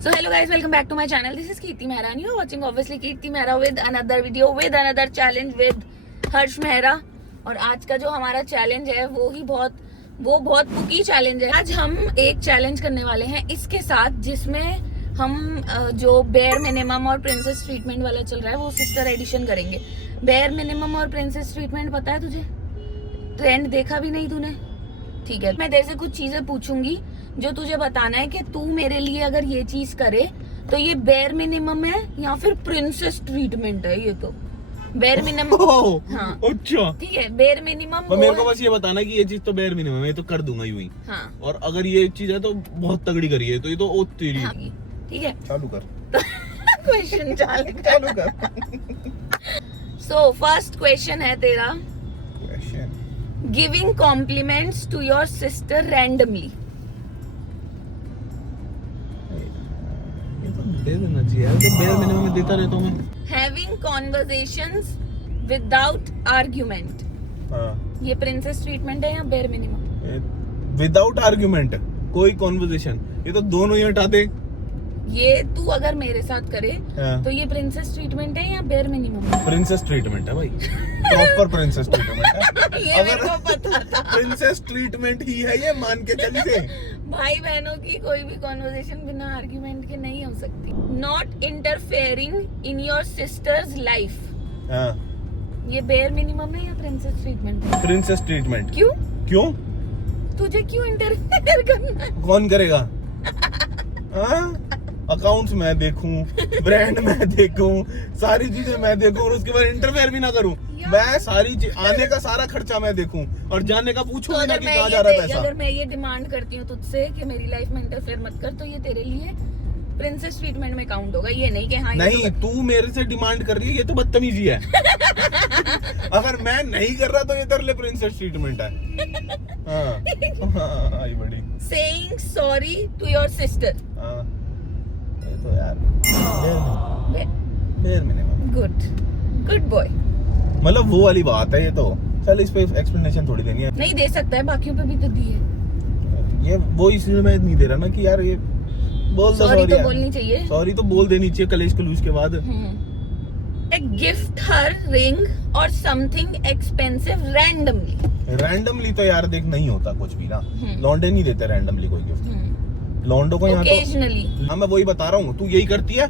So hello guys, welcome back to my channel. This is Kirti Mehra and you are watching obviously Kirti Mehra with another video with another challenge with हर्ष मेहरा। और आज का जो हमारा challenge है वो बहुत पुकी challenge है। आज हम एक चैलेंज करने वाले हैं इसके साथ जिसमें हम जो बेयर मिनिमम और प्रिंसेस ट्रीटमेंट वाला चल रहा है वो सिस्टर एडिशन करेंगे। बेयर मिनिमम और प्रिंसेस ट्रीटमेंट पता है तुझे? ट्रेंड देखा भी नहीं तूने? ठीक है, मैं तेरे से कुछ चीजें पूछूंगी जो तुझे बताना है कि तू मेरे लिए अगर ये चीज करे तो ये बेयर मिनिमम है या फिर प्रिंसेस ट्रीटमेंट है। ये तो बेयर मिनिमम। हाँ अच्छा ठीक है, बेयर मिनिमम। मेरे को बस ये बताना कि ये चीज तो बेयर मिनिमम है, ये तो कर दूंगा यूं ही। हाँ, और अगर ये चीज है तो बहुत तगड़ी करी है, तो ये तो ओ तेरी। हाँ, ठीक है, चालू कर। क्वेश्चन चालू कर। सो फर्स्ट क्वेश्चन है तेरा, question giving compliments to your sister randomly. दे देना चाहिए यार, तो बेयर मिनिमम में देता रहता हूँ मैं। Having conversations without argument. हाँ, ये प्रिंसेस ट्रीटमेंट है या बेयर मिनिमम? विदाउट आर्ग्यूमेंट कोई कॉन्वर्सेशन, ये तो दोनों ही हटा दे। ये तू अगर मेरे साथ करे हाँ। तो ये प्रिंसेस ट्रीटमेंट है या बेयर मिनिमम? प्रिंसेस ट्रीटमेंट है भाई, प्रॉपर प्रिंसेस ट्रीटमेंट है। ये मेरे को पता था। प्रिंसेस ट्रीटमेंट ही है ये, मान के चलिए। भाई बहनों की कोई भी कॉन्वर्सेशन बिना आर्ग्यूमेंट के नहीं हो सकती। Not interfering in your sisters life. हाँ, ये बेयर मिनिमम है या प्रिंसेस ट्रीटमेंट है? Princess treatment. क्यों? क्यों? तुझे क्यों इंटरफेयर करना है? कौन करेगा? अकाउंट्स मैं देखूं, ब्रांड मैं देखूं, सारी चीजें मैं देखूं और उसके बाद इंटरफेयर भी ना करूं। मैं सारी आने का सारा खर्चा मैं देखूं और जाने का पूछूं तो ना कि कहाँ जा रहा है पैसा। अगर मैं ये डिमांड करती हूँ तुझसे कि मेरी लाइफ में इंटरफेयर मत कर, तो ये तेरे लिए प्रिंसेस ट्रीटमेंट में काउंट होगा। ये नहीं कि हाँ नहीं, तू मेरे से डिमांड कर रही है, ये तो बदतमीजी है। अगर मैं नहीं कर रहा तो ये तेरे लिए प्रिंसेस ट्रीटमेंट है। हाँ, आई बड़ी। Saying sorry to your sister. ये तो यार बेयर मिनिमम। Good boy. मतलब वो वाली बात है ये तो। चल इस पे एक्सप्लेनेशन थोड़ी देनी है। नहीं दे सकता है, बाकियों पे भी तो दी है। ये वो इसलिए मैं नहीं दे रहा ना कि यार ये बोल दो, सॉरी तो बोलनी चाहिए। सॉरी तो बोल देनी चाहिए कलेश कलूश के बाद। गिफ्ट हर रिंग और समथिंग एक्सपेंसिव रैंडमली तो यार देख नहीं होता कुछ भी ना। लौंडे नहीं देते रैंडमली कोई गिफ्ट। लौंडो को यहाँ तो हाँ, मैं वही बता रहा हूँ, तू यही करती है।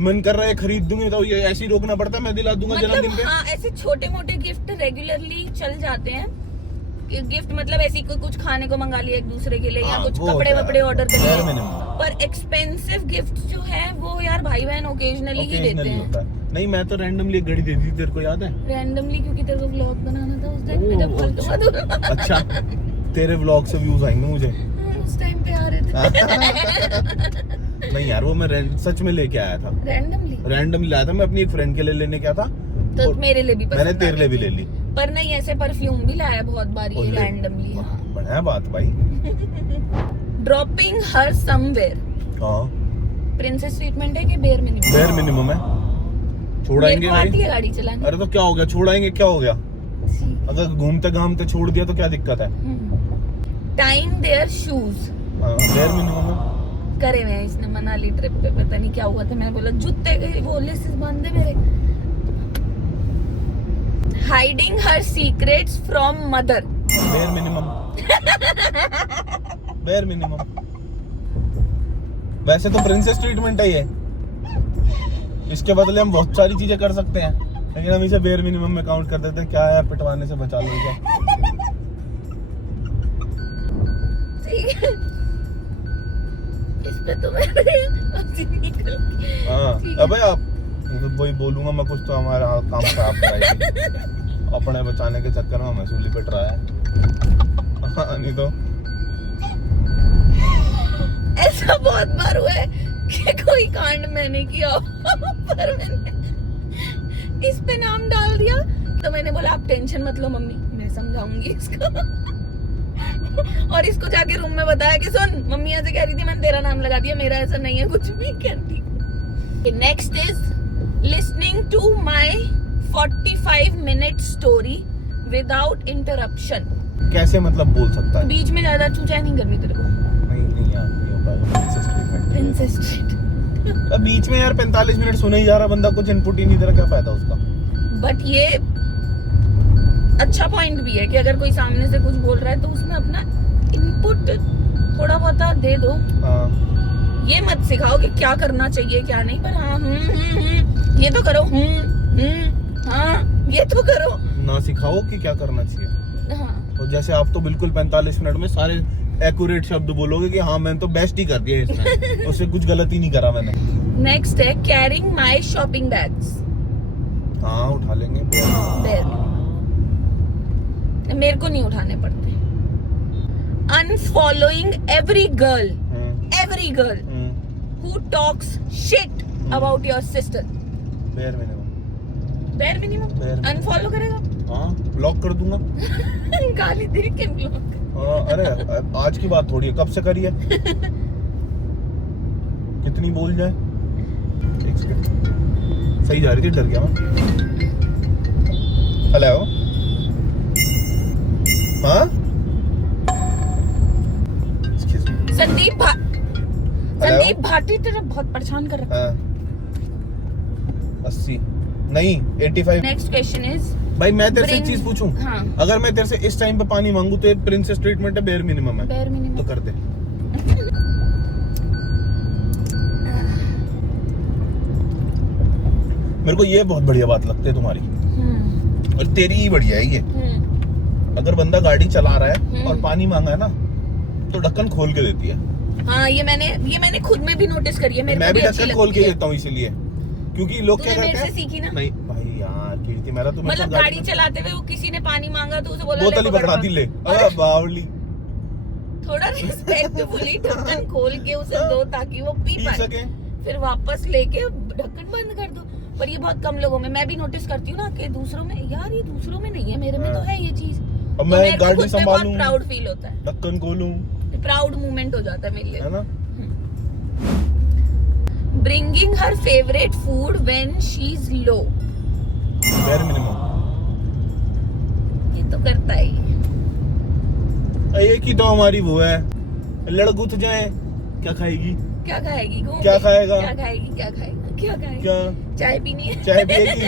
मन कर रहा है खरीद दूंगी तो ये ऐसे ही रोकना पड़ता है, मैं दिला दूंगा जन्मदिन पे। हाँ, ऐसे छोटे मोटे गिफ्ट रेगुलरली चल जाते हैं। गिफ्ट मतलब ऐसी कोई कुछ खाने को मंगा लिया एक दूसरे के लिए, या कुछ कपड़े वपड़े ऑर्डर कर लिए। पर एक्सपेंसिव गिफ्ट जो है वो यार भाई बहन ओकेजनली ही देते हैं। नहीं, मैं तो रैंडमली एक घड़ी दे दी, तेरे को याद है? रैंडमली क्योंकि तेरे को व्लॉग बनाना था उस टाइम पे जब फालतू। अच्छा, तेरे व्लॉग से व्यूज आएंगे मुझे। उस टाइम पे आ रहे थे। नहीं यार, वो मैं सच में लेके आया था। रैंडमली लाया था, मैं अपनी एक फ्रेंड के लिए लेने गया था तो मेरे लिए भी मैंने तेरे लिए भी ले ली। पर नहीं, ऐसे परफ्यूम भी लाया बहुत बार ये रैंडमली। बढ़िया बात भाई। ड्रॉपिंग हर समवेयर। हाँ, प्रिंसेस ट्रीटमेंट है कि बेयर मिनिमम? बेयर मिनिमम है। छोड़ाएंगे नहीं, गाड़ी चलानी। अरे तो क्या हो गया, छोड़ाएंगे क्या हो गया? अगर घूमते घामते छोड़ दिया तो क्या दिक्कत है? Time there shoes. Bare minimum है। करे मैं इसने मनाली ट्रिप पे पता नहीं क्या हुआ था, मैंने बोला जूते के वो लेसेस बांध दे मेरे। Hiding her secrets from mother. Bare minimum. Bare minimum. वैसे तो प्रिंसेस ट्रीटमेंट है ये, इसके बदले हम बहुत सारी चीजें कर सकते हैं, लेकिन हम इसे बेयर मिनिमम में काउंट कर देते हैं। क्या है, पिटवाने से बचा लो इसे। ठीक है, इस पे तो हाँ, अबे आप वही बोलूंगा मैं कुछ तो हमारा काम खराब कराएगी। अपने बचाने के चक्कर में हमें सूली पिट रहा है। नहीं तो ऐसा बहुत बार हुआ है कि कोई कांड मैंने किया पर मैंने इस पे नाम डाल दिया, तो मैंने बोला आप टेंशन मत लो मम्मी, मैं समझाऊंगी इसको। और इसको जाके रूम में बताया कि सुन, मम्मी ऐसे कह रही थी, मैंने तेरा नाम लगा दिया, मेरा ऐसा नहीं है कुछ भी कहती। Next is listening to my 45 minute story without interruption. कैसे मतलब बोल सकता है? बीच में ज्यादा चूचा नहीं करनी तेरे को। नहीं यार, नहीं होता है। Princess street. अब बीच में यार 45 मिनट सुने ही जा रहा बंदा, कुछ इनपुट ही नहीं दे रहा, क्या फायदा उसका। बट ये अच्छा पॉइंट भी है कि अगर कोई सामने से कुछ बोल रहा है तो उसमें अपना इनपुट थोड़ा बहुत दे दो। हाँ। ये मत सिखाओ कि क्या करना चाहिए क्या नहीं, पर हाँ ये तो करो, हाँ ये तो करो। ना सिखाओ कि क्या करना चाहिए। हाँ। और जैसे आप तो बिल्कुल 45 मिनट में सारे एक्यूरेट शब्द बोलोगे कि हाँ मैंने तो बेस्ट ही कर दिया इसमें, उससे कुछ गलत ही नहीं करा मैंने। नेक्स्ट है कैरिंग माई शॉपिंग बैग्स। हाँ उठा लेंगे। मेरे को नहीं उठाने पड़ते। Unfollowing every girl who talks shit about your sister. Bare minimum unfollow करेगा। हाँ ब्लॉक कर दूंगा। गाली दे के ब्लॉक। हाँ अरे आज की बात थोड़ी है, कब से करी है। कितनी बोल जाए। एक सेकंड, सही जा रही थी, डर गया मैं। हेलो। हाँ संदीप भाटी तेरा बहुत परेशान कर रखा है। 80 नहीं 85। नेक्स्ट क्वेश्चन इज, भाई मैं तेरे से एक चीज पूछूं। हाँ। अगर मैं तेरे से इस टाइम पे पानी मांगू तो प्रिंसेस ट्रीटमेंट है, बेयर मिनिमम है? बेयर मिनिमम तो कर दे। मेरे को ये बहुत बढ़िया बात लगती है तुम्हारी, और तेरी ही बढ़िया है ये। अगर बंदा गाड़ी चला रहा है और पानी मांगा है ना तो ढक्कन खोल के देती है। हाँ ये मैंने खुद में भी नोटिस करी है। मैं भी ढक्कन खोल के देता हूँ इसीलिए, क्योंकि लोग क्या करते हैं। सीखी ना? नहीं भाई यार कीर्ति, मेरा तो मतलब गाड़ी चलाते हुए वो किसी ने पानी मांगा तो उसे बोला बोतल ही पकड़ा दी ले। बावली थोड़ा रिस्पेक्टफुली ढक्कन खोल के उसे दो ताकि वो पी पाए, फिर वापस लेके ढक्कन बंद कर दो। पर ये बहुत कम लोगों में, मैं भी नोटिस करती हूँ ना कि दूसरों में, यार ये दूसरों में नहीं है, मेरे में तो है ये चीज। अब मैं गाड़ी संभालूं, प्राउड फील होता है, ढक्कन खोलूं, प्राउड मोमेंट हो जाता है मेरे लिए, है ना। Bringing her favourite food when she is low. Bare minimum ये तो करता ही। एक ही तो हमारी वो है, लड़गुथ जाए क्या खाएगी, क्या खाएगी, क्या खाएगा, क्या खाएगी, क्या खाएगा, क्या खाएगी, क्या चाय पीनी है, चाय पिएगी।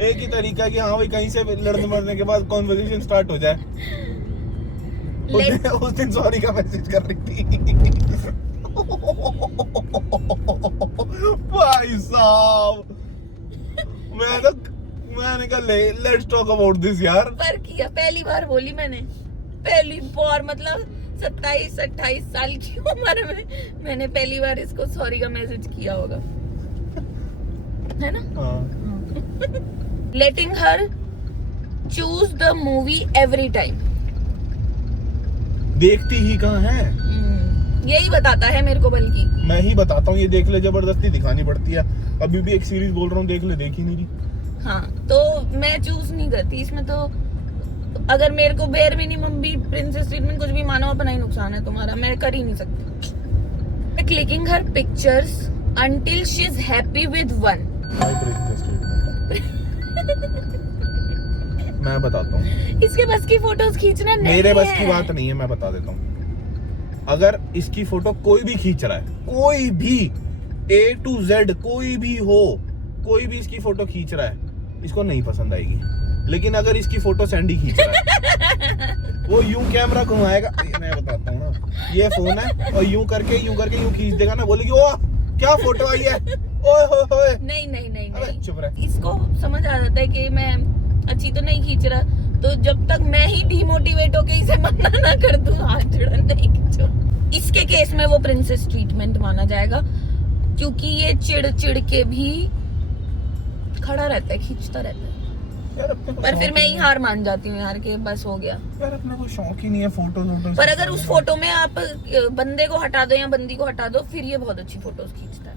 एक ही तरीका है कि हाँ भाई कहीं से लड़ने मरने के बाद कॉन्वर्सेशन स्टार्ट हो जाए। उस दिन सॉरी का मैसेज कर रही थी। भाई साहब मैंने कहा लेट्स टॉक अबाउट दिस यार। पर किया, पहली बार बोली मैंने, पहली बार, मतलब 27-28 साल की उम्र में मैंने पहली बार इसको सॉरी का मैसेज किया होगा, है ना। Letting her choose the movie every time. देखती ही कहाँ है, यही बताता है मेरे को, बल्कि मैं ही बताता हूँ ये देख ले, जबरदस्ती दिखानी पड़ती है। अभी भी एक सीरीज बोल रहा हूँ देख ले, देख ही नहीं रही। हाँ तो मैं चूज नहीं करती इसमें। तो अगर मेरे को बेयर मिनिमम भी, प्रिंसेस ट्रीटमेंट, कुछ भी मानो, अपना ही नुकसान है तुम्हारा, मैं कर ही नहीं सकती। Clicking her pictures until she is happy with one। मैं बताता हूँ, इसके बस की फोटोज खींचना नहीं मेरे बस है। की बात नहीं है, मैं बता देता हूँ। अगर इसकी फोटो कोई भी खींच रहा है, कोई भी A to Z कोई भी हो, कोई भी इसकी फोटो खींच रहा है, इसको नहीं पसंद आएगी। लेकिन अगर इसकी फोटो सैंडी खींच रहा है, वो यूं कैमरा घुमाएगा, मैं बताता हूँ ना, ये फोन है और यूं करके यूं खींच देगा ना, बोलेगी ओ क्या फोटो आई है, ओए होए होए। नहीं चुप रह। इसको समझ आ जाता है कि मैं अच्छी तो नहीं खींच रहा, तो जब तक मैं ही डिमोटिवेट होके इसे मना ना कर दूं, हाथ जोड़ा नहीं खींचो। इसके केस में वो प्रिंसेस ट्रीटमेंट माना जाएगा, क्योंकि ये चिड़ के भी खड़ा रहता है, खींचता रहता है। पर फिर मैं ही हार मान जाती हूँ यार, कि बस हो गया यार, अपना कोई शौक ही नहीं है फोटो। पर अगर उस फोटो में आप बंदे को हटा दो या बंदी को हटा दो, फिर ये बहुत अच्छी फोटोज खींचता है,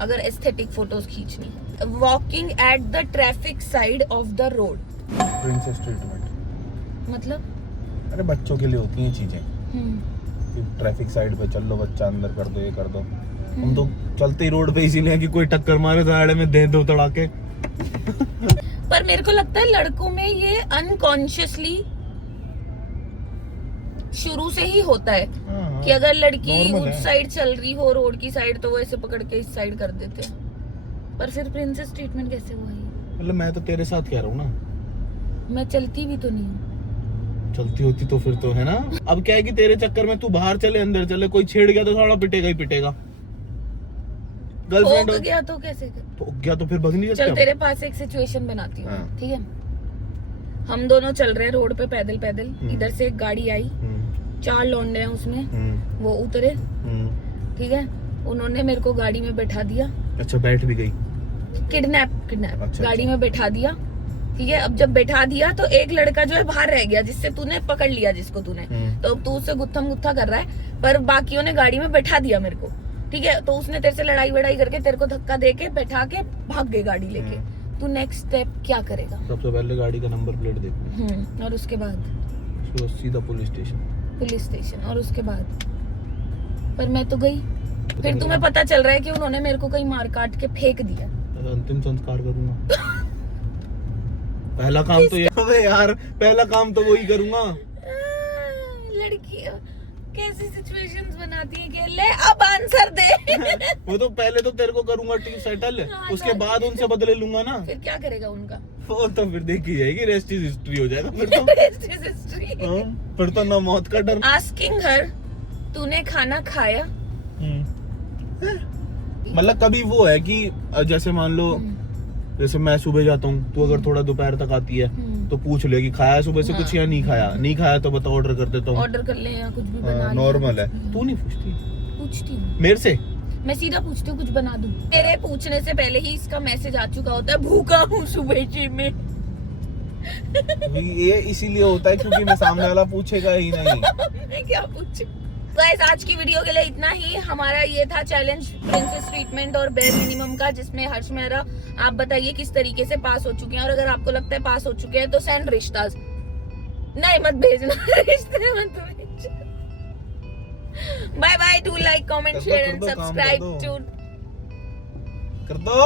अगर एस्थेटिक फोटोज खींचनी है। Walking at the traffic side of the road. Princess treatment मतलब अरे बच्चों के लिए होती हैं चीजें, ट्रैफिक साइड पे चल लो, बच्चा अंदर कर दो, ये कर दो। हम तो चलते ही रोड पे इसीलिए कि कोई टक्कर मारे साइड में दे दो तड़ाके। पर मेरे को लगता है लड़कों में ये अनकॉन्शियसली शुरू से ही होता है। कि अगर लड़की normal उस है। साइड चल रही हो रोड की साइड तो वो ऐसे पकड़ के इस साइड कर देते हैं। पर फिर प्रिंसेस ट्रीटमेंट कैसे हुआ ये? मतलब मैं तो तेरे साथ कह रहा हूँ ना, मैं चलती भी तो नहीं हूँ। चलती होती तो फिर तो है ना। अब क्या है कि तेरे चक्कर में तू बाहर चले अंदर चले, कोई छेड़ गया तो साला पिटेगा ही पिटेगा। गर्लफ्रेंड हो गया तो कैसे कर? तो गया तो फिर भग नहीं सकते चल हम। तेरे पास एक सिचुएशन बनाती हूँ, हाँ। ठीक है? हम दोनों चल रहे हैं रोड पे पैदल पैदल, इधर से एक गाड़ी आई, 4 लौंडे हैं उसमें, वो उतरे, ठीक है? उन्होंने मेरे को गाड़ी में बैठा दिया, अच्छा बैठ भी गई। किडनैप अच्छा, गाड़ी में बैठा दिया, ठीक है? अब जब बैठा दिया तो एक लड़का जो है बाहर रह गया, जिससे तूने पकड़ लिया, जिसको तूने, तो अब तू उससे गुत्थम गुत्था कर रहा है, पर बाकियों ने गाड़ी में बैठा दिया मेरे को, ठीक है? तो उसने तेरे से लड़ाई वड़ाई करके तेरे को धक्का दे के बैठा के भाग गई गाड़ी लेके। तू नेक्स्ट स्टेप क्या करेगा? सबसे पहले गाड़ी का नंबर प्लेट देखना, और उसके बाद उसके बाद सीधा पुलिस स्टेशन। और उसके बाद पर मैं तो गई, फिर तुम्हें पता चल रहा है कि उन्होंने मेरे को कहीं मार काट के फेंक दिया। अंतिम संस्कार करूंगा। पहला काम तो ये, अबे यार पहला काम तो वही करूंगा। लड़की कैसी सिचुएशंस बनाती है कि ले अब आंसर दे। वो तो पहले तो तेरे को करूंगा टीम सेटल, उसके बाद उनसे बदले लूंगा ना। फिर क्या करेगा उनका? वो तो फिर देखी जाएगी, रेस्ट इज हिस्ट्री हो जाएगा फिर तो। हाँ, फिर तो ना मौत का डर। आस्किंग हर, तूने खाना खाया? मतलब कभी वो है कि जैसे मान लो, जैसे मैं सुबह जाता हूँ, तू अगर थोड़ा दोपहर तक आती है तो पूछ ले कि खाया है सुबह से कुछ या नहीं खाया। नहीं खाया तो बता, ऑर्डर कर देता हूँ। ऑर्डर कर ले या कुछ भी बना ले। नॉर्मल है। तू नहीं पूछती? पूछती हूँ मेरे से? मैं सीधा पूछती हूँ, कुछ बना दूँ? तेरे पूछने से पहले ही इसका मैसेज आ चुका होता है, भूखा हूँ सुबह से में। ये इसीलिए होता है क्योंकि मैं सामने वाला पूछेगा ही नहीं। मैं क्या पूछूं? गाइस आज की वीडियो के लिए इतना ही। हमारा ये था चैलेंज प्रिंसेस ट्रीटमेंट और बेयर मिनिमम का, जिसमें हर्ष मेहरा आप बताइए किस तरीके से पास हो चुके हैं, और अगर आपको लगता है पास हो चुके हैं तो सेंड रिश्ताज। नहीं मत भेजना, रिश्ते मत भेजना। Bye bye, do like comment share and subscribe to कर दो।